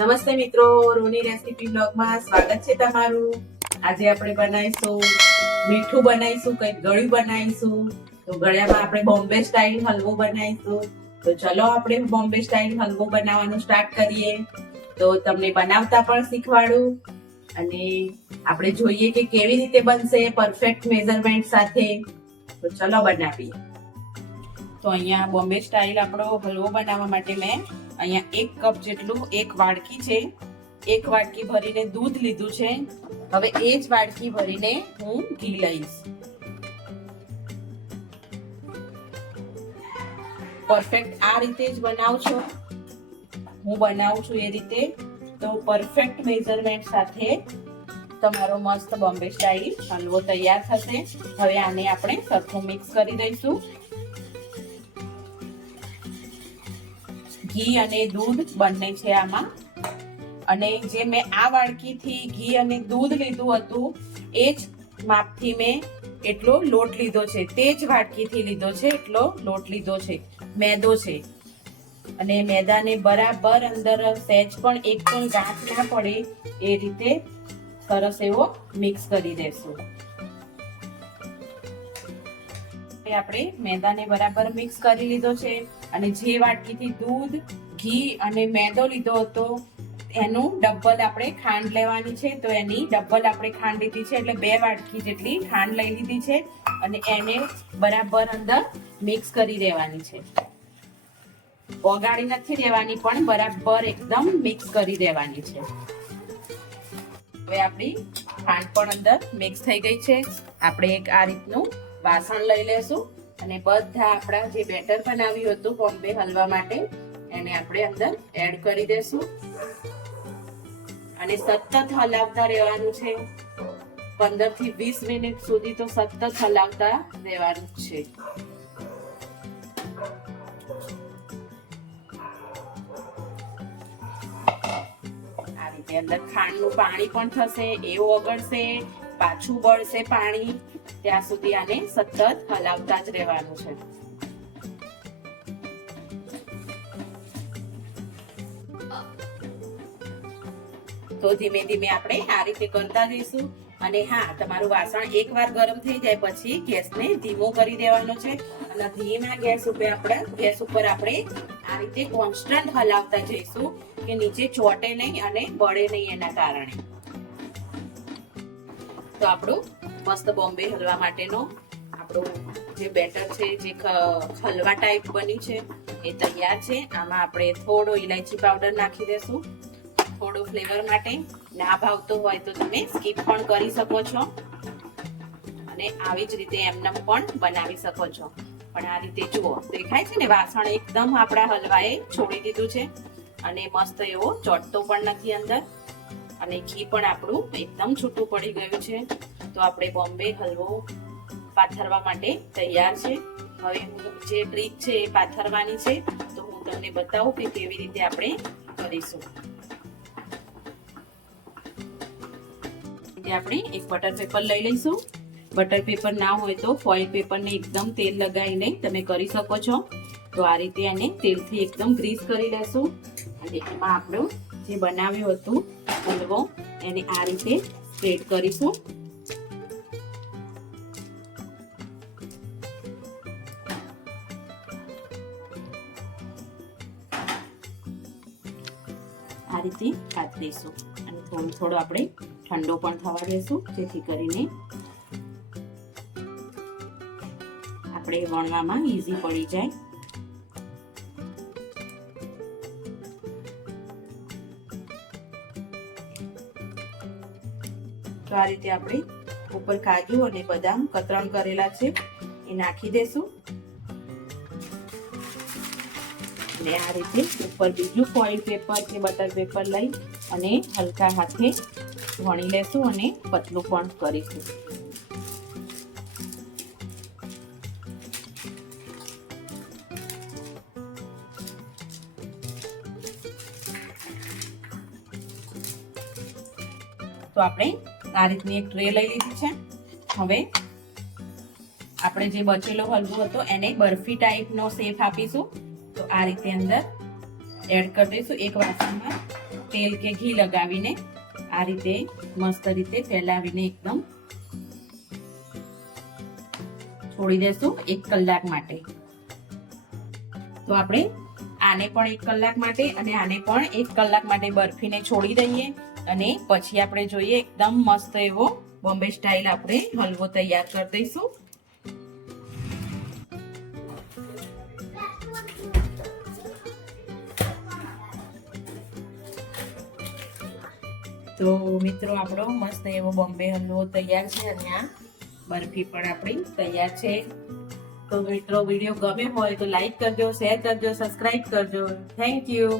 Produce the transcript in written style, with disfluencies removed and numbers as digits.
નમસ્તે મિત્રો, રોની રેસીપી બ્લોગમાં સ્વાગત છે તમારું. આજે આપણે બનાવીશું મીઠું બનાવીશું, કંઈક ગળ્યું બનાવીશું. તો ગળ્યામાં આપણે બોમ્બે સ્ટાઇલ હલવો બનાવીશું. તો ચલો આપણે બોમ્બે સ્ટાઇલ હલવો બનાવવાનું સ્ટાર્ટ કરીએ. તો તમને બનાવતા પણ શીખવાડું અને આપણે જોઈએ કે કેવી રીતે બનશે પરફેક્ટ મેઝરમેન્ટ સાથે. તો ચલો બનાવીએ. તો અહીંયા બોમ્બે સ્ટાઇલ આપણો હલવો બનાવવા માટે મેં અહીંયા 1 કપ જેટલું એક વાડકી છે, 1 વાડકી ભરીને દૂધ લીધું છે. હવે એ જ વાડકી ભરીને હું ઘી લઈશ. પરફેક્ટ આ રીતે જ બનાવજો, હું બનાવું છું એ રીતે. તો પરફેક્ટ મેઝરમેન્ટ સાથે તમારો મસ્ત બોમ્બે સ્ટાઇલ હલવો તૈયાર થશે. હવે આને આપણે સરખું મિક્સ કરી દઈશું. ઘી અને દૂધ બંને છે આમાં, અને જે મેં આ વાડકીથી ઘી અને દૂધ લીધું હતું એ જ માપથી મેં એટલો લોટ લીધો છે, તે જ વાડકીથી લીધો છે એટલો લોટ લીધો છે. મેદો છે અને મેદાને બરાબર અંદર સહેજ પણ એક પણ ગાંઠ ના પડે એ રીતે સરસ એવો મિક્સ કરી દેશું. આપણે મેદાને બરાબર મિક્સ કરી લીધો છે અને જે વાટકીથી દૂધ, ઘી અને મેદો લીધો હતો એનું ડબલ આપણે ખાંડ લેવાની છે. તો એની ડબલ આપણે ખાંડ લીધી છે, એટલે 2 વાટકી જેટલી ખાંડ લઈ લીધી છે અને એને બરાબર અંદર મિક્સ કરી દેવાની છે. ઓગાળી નથી દેવાની, પણ બરાબર એકદમ મિક્સ કરી દેવાની છે. હવે આપણી ખાંડ પણ અંદર મિક્સ થઈ ગઈ છે. આપણે એક આ રીતનું વાસણ લઈ લેશું અને બધા આપણા જે બેટર બનાવ્યું હતું બોમ્બે હલવા માટે એને આપણે અંદર એડ કરી દેશું અને સતત હલાવતા રહેવાનું છે. 15 થી 20 મિનિટ સુધી તો સતત હલાવતા રહેવાનું છે. આ રીતે અંદર ખાંડનું પાણી પણ થશે, એ ઓગળશે, પાછું બળશે પાણી, ત્યાં સુધી આને સતત હલાવતા જ રહેવાનું છે. તો ધીમે ધીમે આપણે આ રીતે કરતા જઈશું. અને હા, તમારું વાસણ એકવાર ગરમ થઈ જાય પછી ગેસને ધીમો કરી દેવાનો છે અને ધીમા ગેસ ઉપર આપણે આ રીતે કોન્સ્ટન્ટ હલાવતા જઈશું કે નીચે ચોટે નહીં અને બળે નહીં એના કારણે. તો આપણું મસ્ત બોમ્બે હલવા માટેનો આપણું જે બેટર છે, જે હલવા ટાઈપ બની છે એ તૈયાર છે. આમાં આપણે થોડો ઇલાયચી પાવડર નાખી દેશું, થોડો ફ્લેવર માટે. ના ભાવતો હોય તો તમે સ્કીપ પણ કરી શકો છો અને આવી જ રીતે એમને પણ બનાવી શકો છો. પણ આ રીતે જુઓ, દેખાય છે ને વાસણ એકદમ આપણા હલવાએ છોડી દીધું છે અને મસ્ત એવો ચોટતો પણ નથી અંદર અને ઘી પણ આપણું એકદમ છૂટું પડી ગયું છે. તો આપણે બોમ્બે હલવો પાથરવા માટે તૈયાર છે. હવે જે ટ્રીક છે એ પાથરવાની છે, તો હું તમને બતાવું કે કેવી રીતે આપણે કરીશું. આપણે એક બટર પેપર લઈ લઈશું. બટર પેપર ના હોય તો ફોઇલ પેપરને એકદમ તેલ લગાવીને તમે કરી શકો છો. તો આ રીતે એને તેલથી એકદમ ગ્રીસ કરી લેશું અને એમાં આપણું જે બનાવ્યું હતું હલવો એને આ રીતે સ્પ્રેડ કરીશું. આ રીતે પાથરીશું અને થોડો આપણે ઠંડો પણ થવા દેશું, જેથી કરીને આપણે વણવામાં ઈઝી પડી જાય. તો આ રીતે આપણે ઉપર કાજુ અને બદામ કતરણ કરેલા છે એ નાખી દેશું અને આ રીતે ઉપર બીજું ફોઇલ પેપર કે બટર પેપર લઈ અને હલકા હાથે વણી લેશું અને પતલું પણ કરીશું. તો આપણે આ રીતની એક ટ્રે લઈ લીધી છે. હવે આપણે જે બચેલો હલવો હતો એને બરફી ટાઈપનો શેપ આપીશું. તો આ રીતે અંદર એડ કરી દઈશું એક વાસણમાં તેલ કે ઘી લગાવીને આ રીતે મસ્ત રીતે ફેલાવીને એકદમ છોડી દેશું 1 કલાક માટે. તો આપણે આને પણ 1 કલાક માટે અને આને પણ 1 કલાક માટે બરફીને છોડી દઈએ અને પછી આપણે જોઈએ એકદમ મસ્ત એવો બોમ્બે સ્ટાઇલ આપણે હલવો તૈયાર કરી દઈશું. તો મિત્રો આપણો મસ્ત એવો બોમ્બે હલવો તૈયાર છે અને આ બરફી પણ આપણી તૈયાર છે. તો મિત્રો વિડીયો ગમે હોય તો લાઈક કરજો, શેર કરજો, સબસ્ક્રાઇબ કરજો. Thank you.